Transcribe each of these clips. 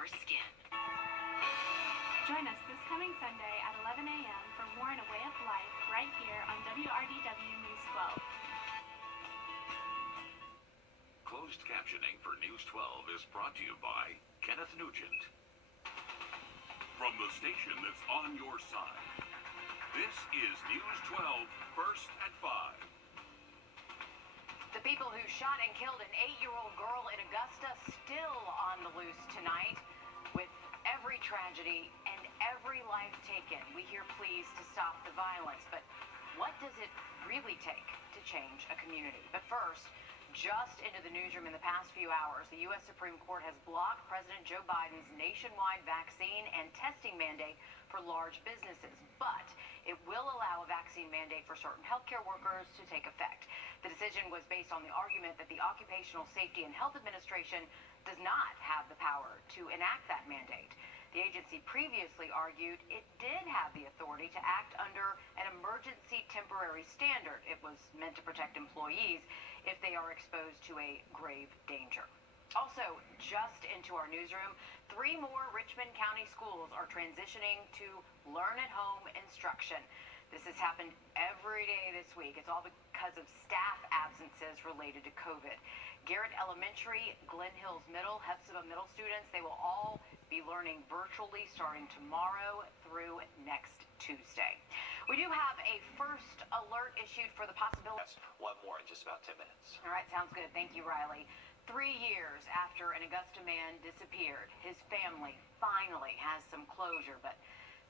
your skin. Join us this coming Sunday at 11 a.m. for More in a Way of Life right here on WRDW News 12. Closed captioning for News 12 is brought to you by Kenneth Nugent. From the station that's on your side, this is News 12, First at 5. The people who shot and killed an 8-year-old girl in Augusta still on the loose tonight. With every tragedy and every life taken, we hear pleas to stop the violence. But what does it really take to change a community? But first, just into the newsroom in the past few hours, the U.S. Supreme Court has blocked President Joe Biden's nationwide vaccine and testing mandate for large businesses. But it will allow a vaccine mandate for certain healthcare workers to take effect. The decision was based on the argument that the Occupational Safety and Health Administration does not have the power to enact that mandate. The agency previously argued it did have the authority to act under an emergency temporary standard. It was meant to protect employees if they are exposed to a grave danger. Also, just into our newsroom, 3 more Richmond County schools are transitioning to learn-at-home instruction. This has happened every day this week. It's all because of staff absences related to COVID. Garrett Elementary, Glen Hills Middle, Hephzibah Middle students, they will all be learning virtually starting tomorrow through next Tuesday. We do have a first alert issued for the possibility. One more in just about 10 minutes. All right, sounds good. Thank you, Riley. 3 years after an Augusta man disappeared, his family finally has some closure, but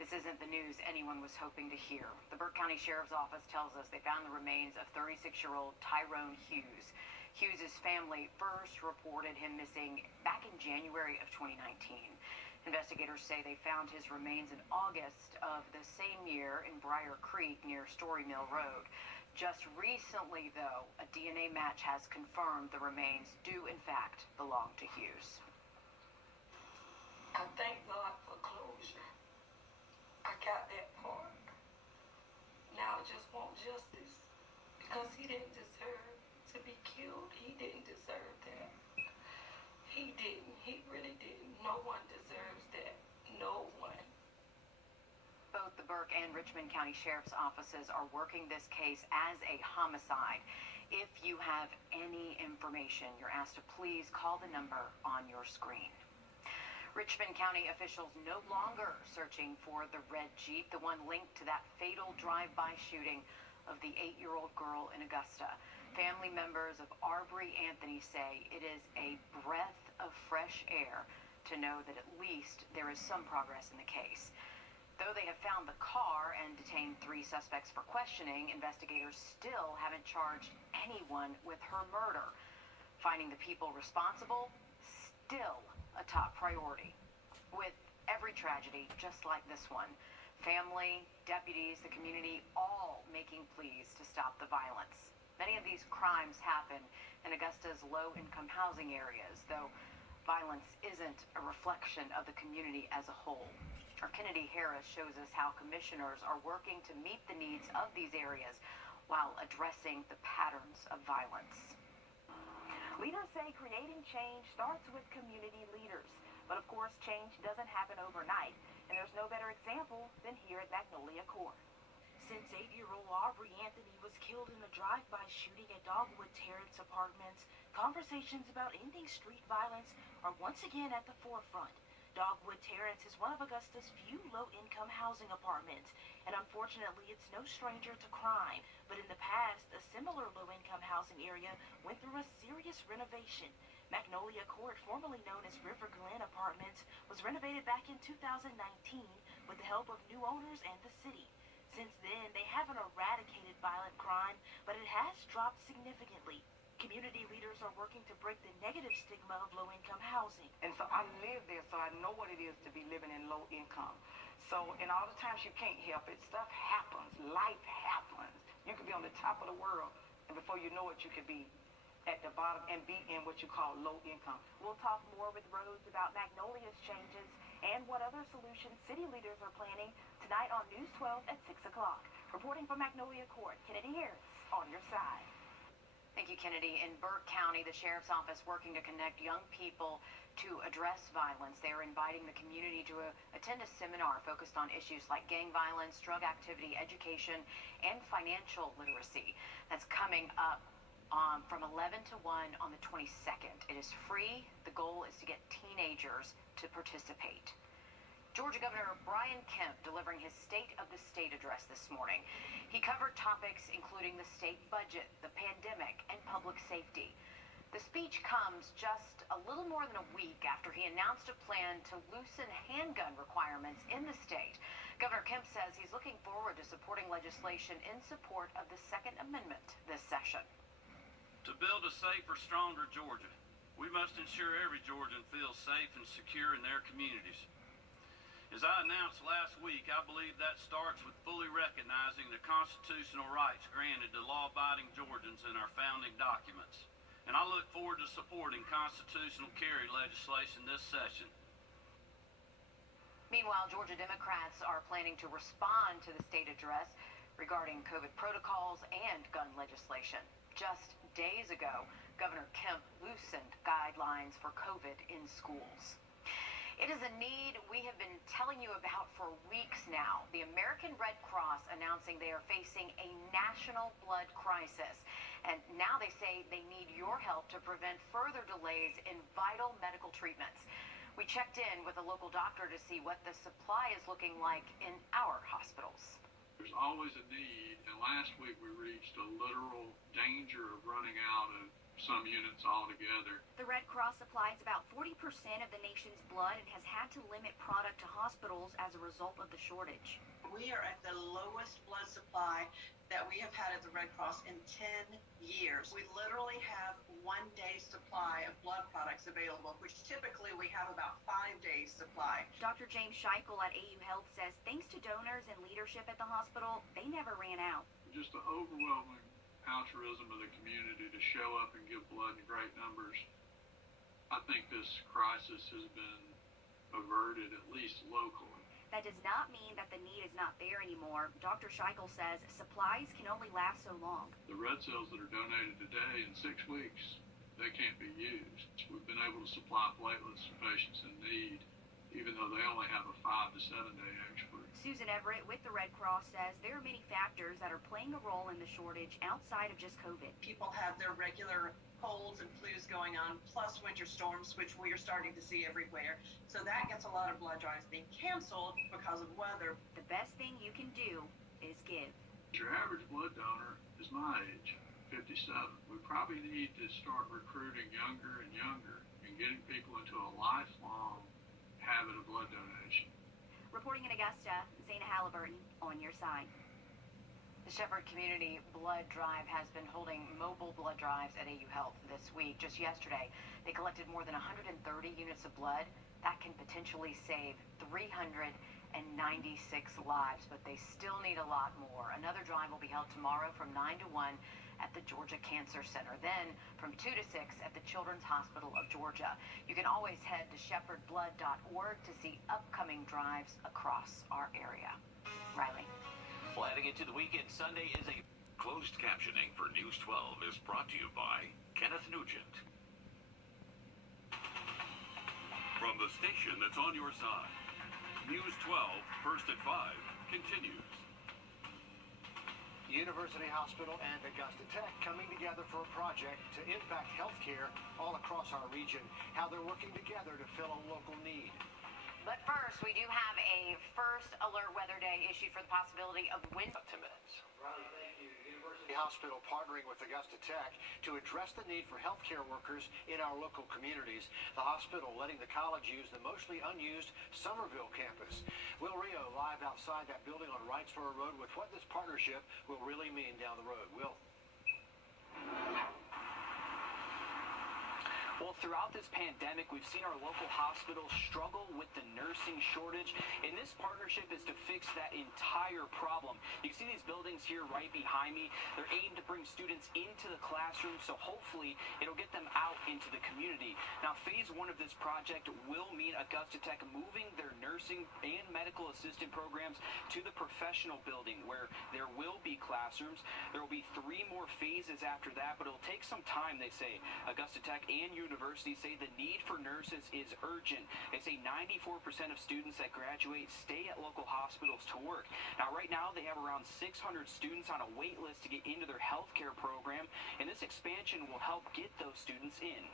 this isn't the news anyone was hoping to hear. The Burke County Sheriff's Office tells us they found the remains of 36-year-old Tyrone Hughes. Hughes' family first reported him missing back in January of 2019. Investigators say they found his remains in August of the same year in Briar Creek near Story Mill Road. Just recently, though, a DNA match has confirmed the remains do, in fact, belong to Hughes. I thank God for closure. I got that part. Now I just want justice because he didn't deserve to be killed. He didn't deserve that. He didn't. He really didn't. No one deserves that. No one. Both the Burke and Richmond County Sheriff's offices are working this case as a homicide. If you have any information, you're asked to please call the number on your screen. Richmond County officials no longer searching for the red Jeep, the one linked to that fatal drive-by shooting of the 8-year-old girl in Augusta. Family members of Arbery Anthony say it is a breath of fresh air to know that at least there is some progress in the case. Though they have found the car and detained 3 suspects for questioning, investigators still haven't charged anyone with her murder. Finding the people responsible, still a top priority. With every tragedy, just like this one, family, deputies, the community, all making pleas to stop the violence. Many of these crimes happen in Augusta's low-income housing areas, though violence isn't a reflection of the community as a whole. Our Kennedy Harris shows us how commissioners are working to meet the needs of these areas while addressing the patterns of violence. Leaders say creating change starts with community leaders. But of course, change doesn't happen overnight, and there's no better example than here at Magnolia Court. Since 8-year-old Aubrey Anthony was killed in a drive-by shooting at Dogwood Terrace Apartments, conversations about ending street violence are once again at the forefront. Dogwood Terrace is one of Augusta's few low-income housing apartments, and unfortunately it's no stranger to crime. But in the past, a similar low-income housing area went through a serious renovation. Magnolia Court, formerly known as River Glen Apartments, was renovated back in 2019 with the help of new owners and the city. Since then, they haven't eradicated violent crime, but it has dropped significantly. Community leaders are working to break the negative stigma of low-income housing. And so I live there, so I know what it is to be living in low income. So, and all the times you can't help it, stuff happens, life happens. You could be on the top of the world, and before you know it, you could be at the bottom and be in what you call low income. We'll talk more with Rhodes about Magnolia's changes and what other solutions city leaders are planning tonight on News 12 at 6 o'clock. Reporting from Magnolia Court, Kennedy Harris, on your side. Thank you, Kennedy. In Burke County, the sheriff's office working to connect young people to address violence. They are inviting the community to attend a seminar focused on issues like gang violence, drug activity, education, and financial literacy. That's coming up from 11 to 1 on the 22nd. It is free. The goal is to get teenagers to participate. Georgia Governor Brian Kemp delivering his State of the State address this morning. He covered topics including the state budget, the pandemic, and public safety. The speech comes just a little more than a week after he announced a plan to loosen handgun requirements in the state. Governor Kemp says he's looking forward to supporting legislation in support of the Second Amendment this session. To build a safer, stronger Georgia, we must ensure every Georgian feels safe and secure in their communities. As I announced last week, I believe that starts with fully recognizing the constitutional rights granted to law-abiding Georgians in our founding documents. And I look forward to supporting constitutional carry legislation this session. Meanwhile, Georgia Democrats are planning to respond to the state address regarding COVID protocols and gun legislation. Just days ago, Governor Kemp loosened guidelines for COVID in schools. It is a need we have been telling you about for weeks now. The American Red Cross announcing they are facing a national blood crisis. And now they say they need your help to prevent further delays in vital medical treatments. We checked in with a local doctor to see what the supply is looking like in our hospitals. There's always a need, and last week we reached a literal danger of running out of some units altogether. The Red Cross supplies about 40% of the nation's blood and has had to limit product to hospitals as a result of the shortage. We are at the lowest blood supply that we have had at the Red Cross in 10 years. We literally have 1 day's supply of blood products available, which typically we have about 5 days supply. Dr. James Scheichel at AU Health says thanks to donors and leadership at the hospital, they never ran out. Just the overwhelming altruism of the community to show up and give blood in great numbers. I think this crisis has been averted, at least locally. That does not mean that the need is not there anymore. Dr. Scheichel says supplies can only last so long. The red cells that are donated today, in 6 weeks, they can't be used. We've been able to supply platelets to patients in need, even though they only have a 5 to 7 day expert. Susan Everett with the Red Cross says there are many factors that are playing a role in the shortage outside of just COVID. People have their regular colds and flus going on, plus winter storms, which we are starting to see everywhere. So that gets a lot of blood drives being canceled because of weather. The best thing you can do is give. Your average blood donor is my age, 57. We probably need to start recruiting younger and younger and getting people into a lifelong habit of blood donation. Reporting in Augusta, Zana Halliburton on your side. The Shepherd Community Blood Drive has been holding mobile blood drives at AU Health this week. Just yesterday, they collected more than 130 units of blood. That can potentially save 396 lives, but they still need a lot more. Another drive will be held tomorrow from 9 to 1 at the Georgia Cancer Center, then from 2 to 6 at the Children's Hospital of Georgia. You can always head to shepherdblood.org to see upcoming drives across our area. Riley. Well, heading into the weekend, Sunday is a... Closed captioning for News 12 is brought to you by Kenneth Nugent. From the station that's on your side, News 12, first at 5, continues. University Hospital and Augusta Tech coming together for a project to impact healthcare all across our region, how they're working together to fill a local need. But first, we do have a first alert weather day issued for the possibility of wind. About 10 minutes. Riley, thank you. University Hospital partnering with Augusta Tech to address the need for healthcare workers in our local communities. The hospital letting the college use the mostly unused Somerville campus. Will Rio live outside that building on Wrightsboro Road with what this partnership will really mean down the road. Will? Well, throughout this pandemic, we've seen our local hospitals struggle with the nursing shortage, and this partnership is to fix that entire problem. You can see these buildings here right behind me. They're aimed to bring students into the classroom, so hopefully it'll get them out into the community. Now, phase 1 of this project will mean Augusta Tech moving their nursing and medical assistant programs to the professional building, where there will be classrooms. There will be 3 more phases after that, but it'll take some time, they say. Augusta Tech and universities say the need for nurses is urgent. They say 94% of students that graduate stay at local hospitals to work. Now, right now, they have around 600 students on a wait list to get into their healthcare program, and this expansion will help get those students in.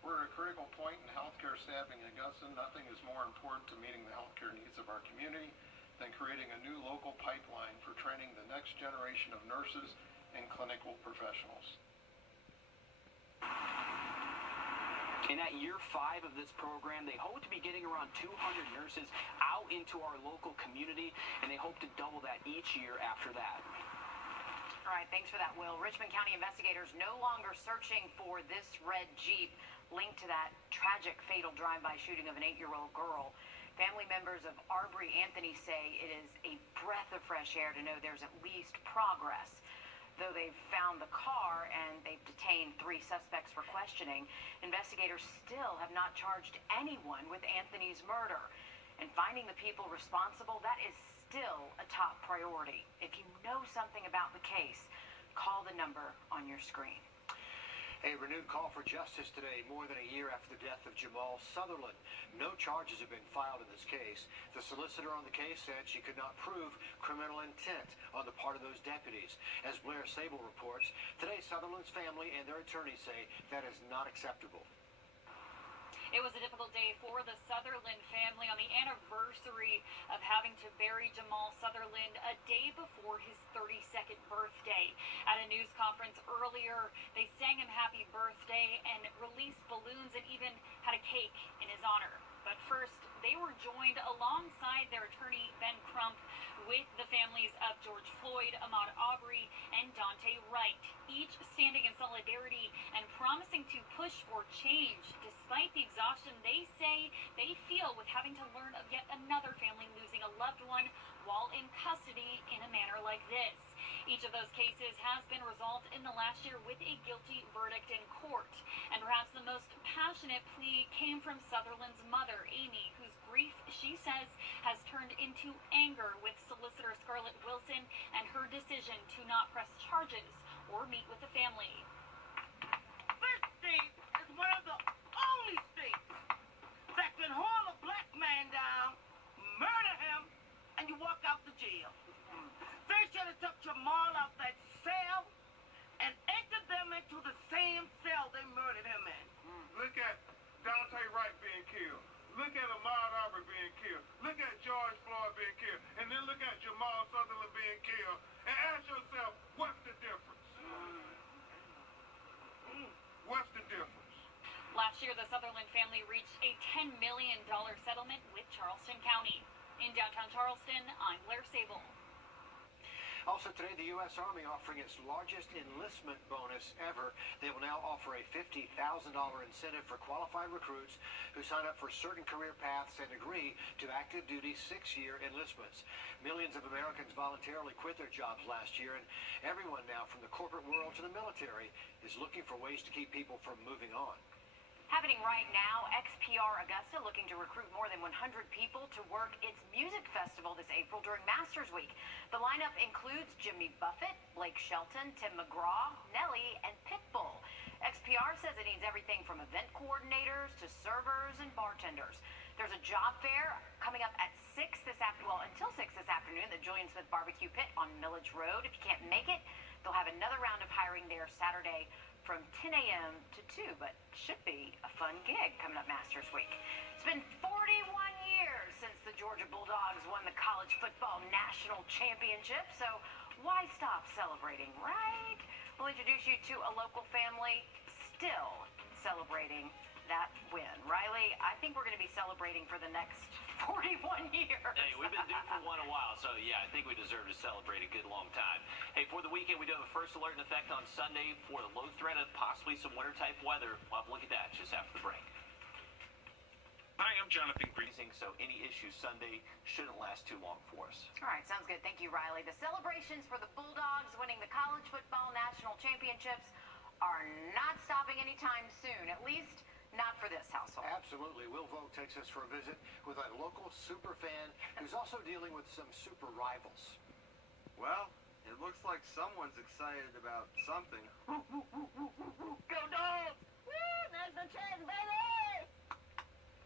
We're at a critical point in healthcare staffing in Augusta. Nothing is more important to meeting the healthcare needs of our community than creating a new local pipeline for training the next generation of nurses and clinical professionals. And at year 5 of this program, they hope to be getting around 200 nurses out into our local community, and they hope to double that each year after that. All right, thanks for that, Will. Richmond County investigators no longer searching for this red Jeep linked to that tragic fatal drive-by shooting of an 8-year-old girl. Family members of Arbery Anthony say it is a breath of fresh air to know there's at least progress. Though they've found the car and they've detained 3 suspects for questioning, investigators still have not charged anyone with Anthony's murder. And finding the people responsible, that is still a top priority. If you know something about the case, call the number on your screen. A renewed call for justice today, more than a year after the death of Jamal Sutherland. No charges have been filed in this case. The solicitor on the case said she could not prove criminal intent on the part of those deputies. As Blair Sable reports, today Sutherland's family and their attorneys say that is not acceptable. It was a difficult day for the Sutherland family on the anniversary of having to bury Jamal Sutherland a day before his 32nd birthday. At a news conference earlier, they sang him happy birthday and released balloons and even had a cake in his honor. But first, they were joined alongside their attorney, Ben Crump, with the families of George Floyd, Ahmaud Arbery, and Daunte Wright, each standing in solidarity and promising to push for change despite the exhaustion they say they feel with having to learn of yet another family losing a loved one while in custody in a manner like this. Each of those cases has been resolved in the last year with a guilty verdict in court. And perhaps the most passionate plea came from Sutherland's mother, Amy, whose grief, she says, has turned into anger with solicitor Scarlett Wilson and her decision to not press charges or meet with the family. This state is one of the only states that can haul a black man down, murder him, and you walk out the jail. They should have took Jamal out that cell and entered them into the same cell they murdered him in. Look at Daunte Wright being killed. Look at Ahmaud Arbery being killed. Look at George Floyd being killed. And then look at Jamal Sutherland being killed. And ask yourself, what's the difference? What's the difference? Last year, the Sutherland family reached a $10 million settlement with Charleston County. In downtown Charleston, I'm Blair Sable. Also today, the U.S. Army offering its largest enlistment bonus ever. They will now offer a $50,000 incentive for qualified recruits who sign up for certain career paths and agree to active duty 6-year enlistments. Millions of Americans voluntarily quit their jobs last year, and everyone now from the corporate world to the military is looking for ways to keep people from moving on. Happening right now, XPR Augusta looking to recruit more than 100 people to work its music festival this April during Masters Week. The lineup includes Jimmy Buffett, Blake Shelton, Tim McGraw, Nelly, and Pitbull. XPR says it needs everything from event coordinators to servers and bartenders. There's a job fair coming up at 6 this afternoon, well, until 6 this afternoon, at Julian Smith Barbecue Pit on Millage Road. If you can't make it, they'll have another round of hiring there Saturday from 10 a.m. to 2, but should be a fun gig coming up Masters Week. It's been 41 years since the Georgia Bulldogs won the college football national championship, so why stop celebrating, right? We'll introduce you to a local family still celebrating that win. Riley, I think we're going to be celebrating for the next 41 years. Hey, we've been due for one a while, so yeah, I think we deserve to celebrate a good long time. Hey, for the weekend, we do have a first alert in effect on Sunday for the low threat of possibly some winter-type weather. We'll have a look at that just after the break. Hi, I'm Jonathan Green. So any issues Sunday shouldn't last too long for us. All right, sounds good. Thank you, Riley. The celebrations for the Bulldogs winning the college football national championships are not stopping anytime soon, at least not for this household. Absolutely. Will Vogt takes us for a visit with a local super fan who's also dealing with some super rivals. Well, it looks like someone's excited about something. Go Dogs! Woo! National champion, baby!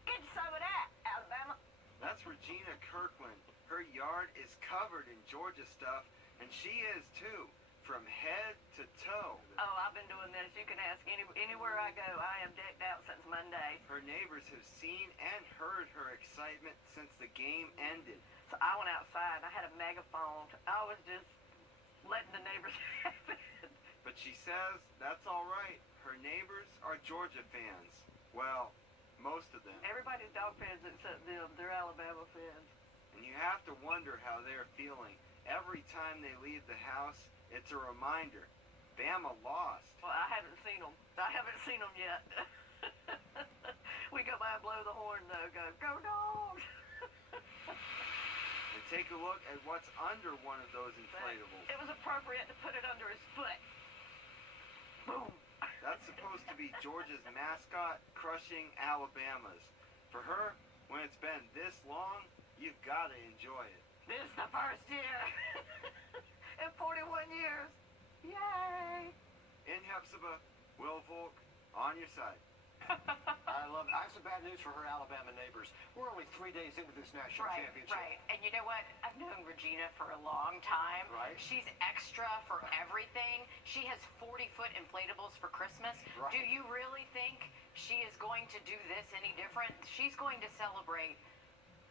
Get you some of that, Alabama. That's Regina Kirkland. Her yard is covered in Georgia stuff, and she is too, from head to toe. Oh, I've been doing this. You can ask anywhere I go. I am decked out since Monday. Her neighbors have seen and heard her excitement since the game ended. So I went outside and I had a megaphone. I was just letting the neighbors have it. But she says that's all right. Her neighbors are Georgia fans. Well, most of them. Everybody's dog fans except them. They're Alabama fans. And you have to wonder how they're feeling. Every time they leave the house, it's a reminder. Bama lost. Well, I haven't seen them. I haven't seen them yet. We go by and blow the horn, though. Go Dogs! And take a look at what's under one of those inflatables. It was appropriate to put it under his foot. Boom. That's supposed to be Georgia's mascot, crushing Alabama's. For her, when it's been this long, you've got to enjoy it. This is the first year in 41 years. Yay! In Hepzibah, Will Volk, on your side. I love it. I have some bad news for her Alabama neighbors. We're only 3 days into this national championship. Right. And you know what? I've known Regina for a long time. Right. She's extra for everything. She has 40-foot inflatables for Christmas. Right. Do you really think she is going to do this any different? She's going to celebrate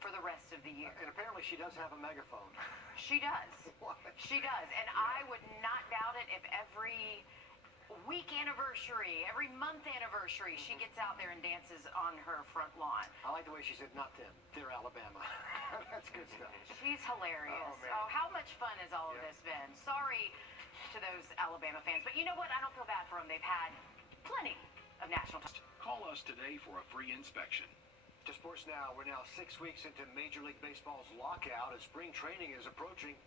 for the rest of the year. And apparently she does have a megaphone. She does. What? She does. And I would not doubt it if every week anniversary, every month anniversary, she gets out there and dances on her front lawn. I like the way she said, not them. They're Alabama. That's good stuff. She's hilarious. Oh, man. How much fun has all of this been? Sorry to those Alabama fans. But you know what? I don't feel bad for them. They've had plenty of national. Call us today for a free inspection. To sports now, we're now 6 weeks into Major League Baseball's lockout as spring training is approaching.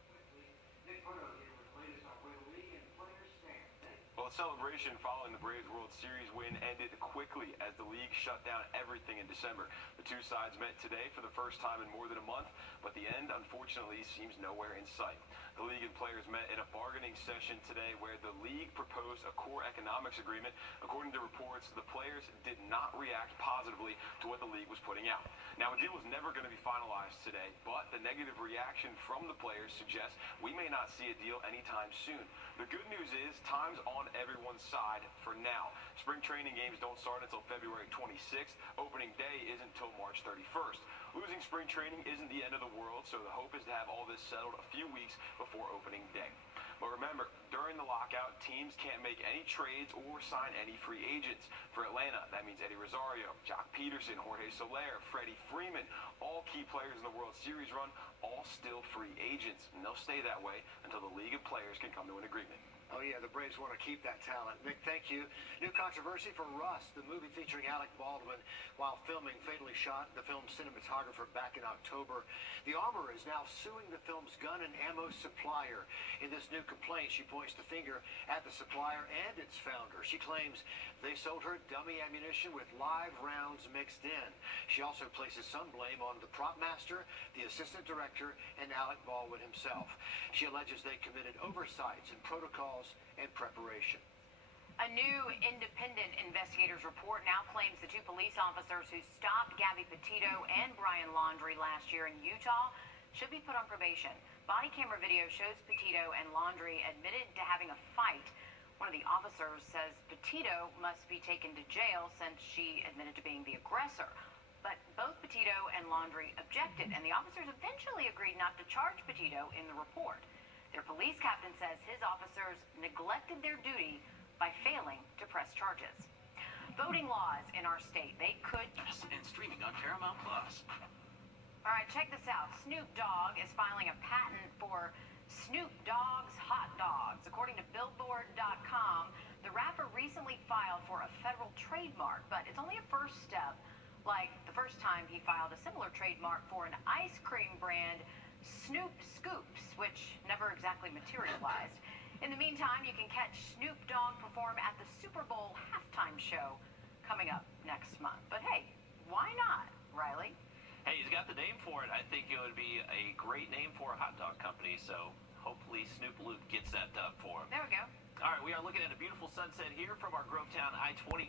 Well, the celebration following the Braves World Series win ended quickly as the league shut down everything in December. The two sides met today for the first time in more than a month, but the end, unfortunately, seems nowhere in sight. The league and players met in a bargaining session today where the league proposed a core economics agreement. According to reports, the players did not react positively to what the league was putting out. Now, a deal was never going to be finalized today, but the negative reaction from the players suggests we may not see a deal anytime soon. The good news is time's on everyone's side for now. Spring training games don't start until February 26th. Opening day isn't until March 31st. Losing spring training isn't the end of the world, so the hope is to have all this settled a few weeks before opening day. But remember, during the lockout, teams can't make any trades or sign any free agents. For Atlanta, that means Eddie Rosario, Jock Peterson, Jorge Soler, Freddie Freeman, all key players in the World Series run, all still free agents. And they'll stay that way until the league of players can come to an agreement. Oh, yeah, the Braves want to keep that talent. Nick, thank you. New controversy for Rust, the movie featuring Alec Baldwin while filming Fatally Shot, the film's cinematographer back in October. The Armorer is now suing the film's gun and ammo supplier. In this new complaint, she points the finger at the supplier and its founder. She claims they sold her dummy ammunition with live rounds mixed in. She also places some blame on the prop master, the assistant director, and Alec Baldwin himself. She alleges they committed oversights and protocols and preparation. A new independent investigators report now claims the two police officers who stopped Gabby Petito and Brian Laundrie last year in Utah should be put on probation. Body camera video shows Petito and Laundrie admitted to having a fight. One of the officers says Petito must be taken to jail since she admitted to being the aggressor. But both Petito and Laundrie objected, and the officers eventually agreed not to charge Petito in the report. Their police captain says his officers neglected their duty by failing to press charges. voting laws in our state. They could... And streaming on Paramount Plus. All right, check this out. Snoop Dogg is filing a patent for Snoop Dogg's hot dogs. According to Billboard.com, the rapper recently filed for a federal trademark, but it's only a first step. Like the first time he filed a similar trademark for an ice cream brand, Snoop Scoops, which never exactly materialized. In the meantime, you can catch Snoop Dogg perform at the Super Bowl halftime show coming up next month. But hey, why not, Riley? Hey, he's got the name for it. I think it would be a great name for a hot dog company, so hopefully Snoop Loop gets that done for him. There we go. All right, we are looking at a beautiful sunset here from our Grovetown I-20